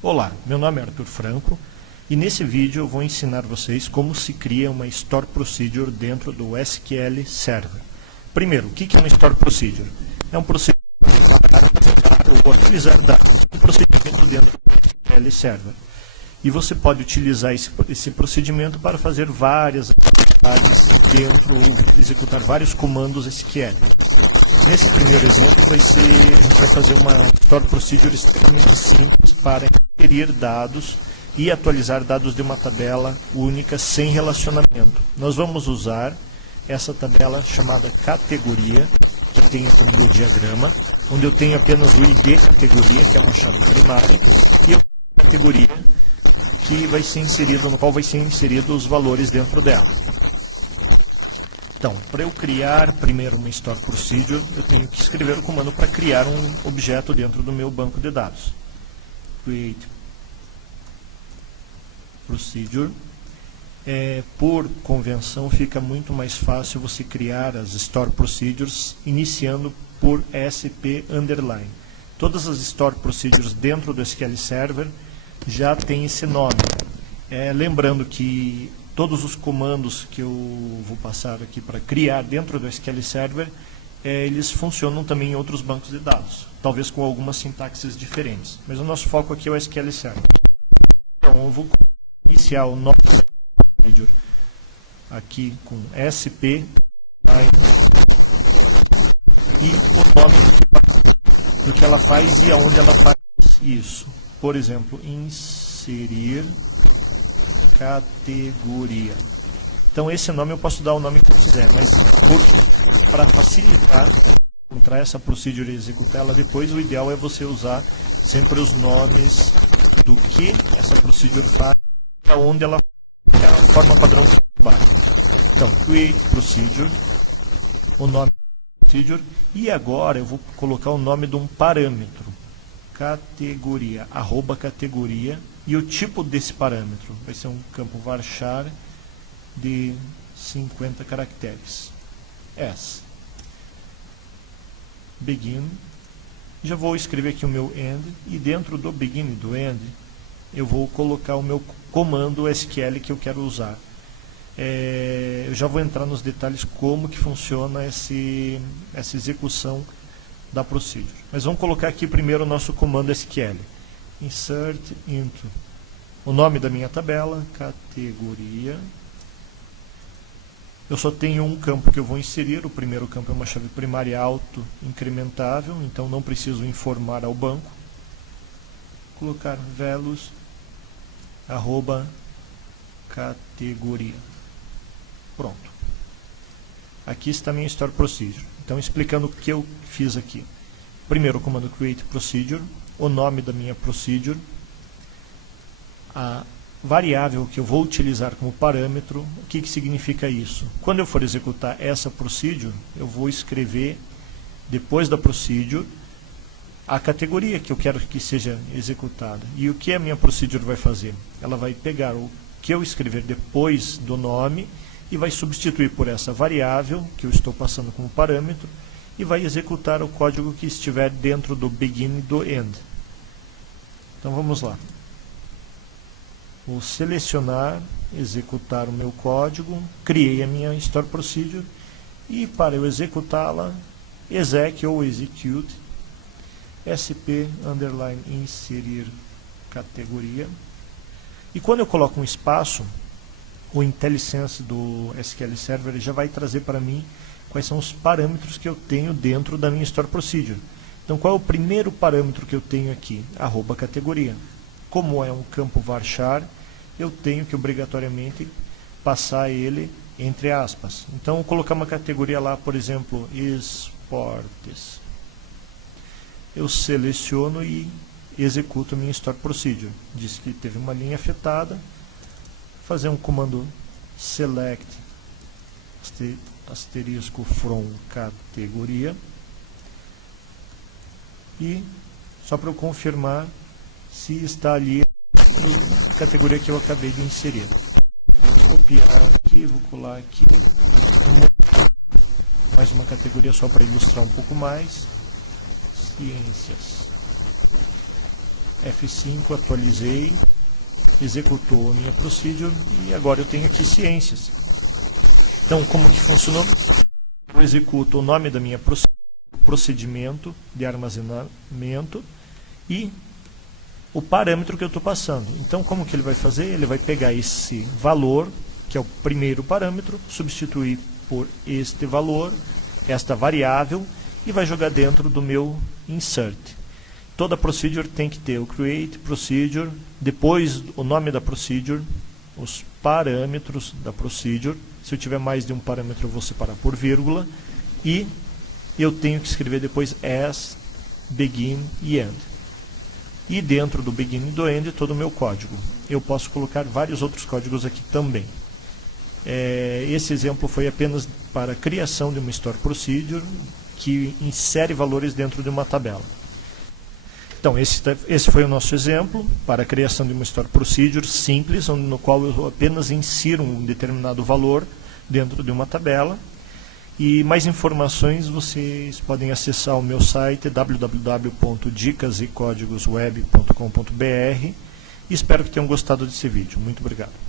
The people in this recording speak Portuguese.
Olá, meu nome é Arthur Franco e nesse vídeo eu vou ensinar vocês como se cria uma Store Procedure dentro do SQL Server. Primeiro, o que é uma Store Procedure? É um procedimento para armazenar ou utilizar dados, um procedimento dentro do SQL Server. E você pode utilizar esse procedimento para fazer várias atividades dentro ou executar vários comandos SQL. Nesse primeiro exemplo, a gente vai fazer uma Store Procedure extremamente simples para inserir dados e atualizar dados de uma tabela única sem relacionamento. Nós vamos usar essa tabela chamada categoria, que eu tenho aqui no meu diagrama, onde eu tenho apenas o ID categoria, que é uma chave primária, e a categoria, que vai ser inserido, no qual vai ser inserido os valores dentro dela. Então, para eu criar primeiro uma Store Procedure, eu tenho que escrever o comando para criar um objeto dentro do meu banco de dados. Create Procedure. Por convenção, fica muito mais fácil você criar as Store Procedures iniciando por SP underline. Todas as Store Procedures dentro do SQL Server já tem esse nome. Lembrando que todos os comandos que eu vou passar aqui para criar dentro do SQL Server, eles funcionam também em outros bancos de dados, talvez com algumas sintaxes diferentes. Mas o nosso foco aqui é o SQL Server. Então, eu vou iniciar o nosso procedure aqui com SP e o nome do que ela faz e aonde ela faz isso. Por exemplo, inserir categoria. Então esse nome eu posso dar o nome que eu quiser, mas para facilitar encontrar essa procedure e executar ela depois, o ideal é você usar sempre os nomes do que essa procedure faz e aonde ela é a forma padrão que trabalha. Então, create procedure, o nome da procedure, e agora eu vou colocar o nome de um parâmetro. Categoria, arroba categoria, e o tipo desse parâmetro vai ser um campo varchar de 50 caracteres. S. Begin. Já vou escrever aqui o meu end, e dentro do begin e do end eu vou colocar o meu comando SQL que eu quero usar. Eu já vou entrar nos detalhes como que funciona essa execução da procedure. Mas vamos colocar aqui primeiro o nosso comando SQL. Insert into o nome da minha tabela, categoria. Eu só tenho um campo que eu vou inserir. O primeiro campo é uma chave primária auto-incrementável, então não preciso informar ao banco. Colocar values arroba categoria. Pronto. Aqui está a minha Store Procedure. Então, explicando o que eu fiz aqui. Primeiro, o comando create procedure, o nome da minha procedure, a variável que eu vou utilizar como parâmetro. O que significa isso? Quando eu for executar essa procedure, eu vou escrever, depois da procedure, a categoria que eu quero que seja executada. E o que a minha procedure vai fazer? Ela vai pegar o que eu escrever depois do nome e vai substituir por essa variável que eu estou passando como parâmetro e vai executar o código que estiver dentro do begin e do end. Então vamos lá. Vou selecionar, executar o meu código, criei a minha Store Procedure e para eu executá-la, exec ou execute, sp underline inserir categoria. E quando eu coloco um espaço, o IntelliSense do SQL Server já vai trazer para mim quais são os parâmetros que eu tenho dentro da minha Store Procedure. Então, qual é o primeiro parâmetro que eu tenho aqui? Arroba categoria. Como é um campo varchar, eu tenho que obrigatoriamente passar ele entre aspas. Então, vou colocar uma categoria lá, por exemplo, esportes. Eu seleciono e executo a minha Store Procedure. Diz que teve uma linha afetada. Fazer um comando select asterisco from categoria e só para eu confirmar se está ali a categoria que eu acabei de inserir. Copiar arquivo, colar aqui, mais uma categoria só para ilustrar um pouco mais. Ciências. F5, atualizei, executou a minha procedure e agora eu tenho aqui ciências. Então, como que funcionou? Eu executo o nome da minha procedimento de armazenamento e o parâmetro que eu estou passando. Então, como que ele vai fazer? Ele vai pegar esse valor, que é o primeiro parâmetro, substituir por este valor, esta variável, e vai jogar dentro do meu insert. Toda procedure tem que ter o create, procedure, depois o nome da procedure, os parâmetros da procedure. Se eu tiver mais de um parâmetro, eu vou separar por vírgula, e eu tenho que escrever depois as, begin e end. E dentro do begin e do end, todo o meu código. Eu posso colocar vários outros códigos aqui também. Esse exemplo foi apenas para a criação de uma store procedure que insere valores dentro de uma tabela. Então, esse foi o nosso exemplo para a criação de uma store procedure simples, no qual eu apenas insiro um determinado valor dentro de uma tabela. E mais informações vocês podem acessar o meu site www.dicasecódigosweb.com.br. Espero que tenham gostado desse vídeo. Muito obrigado.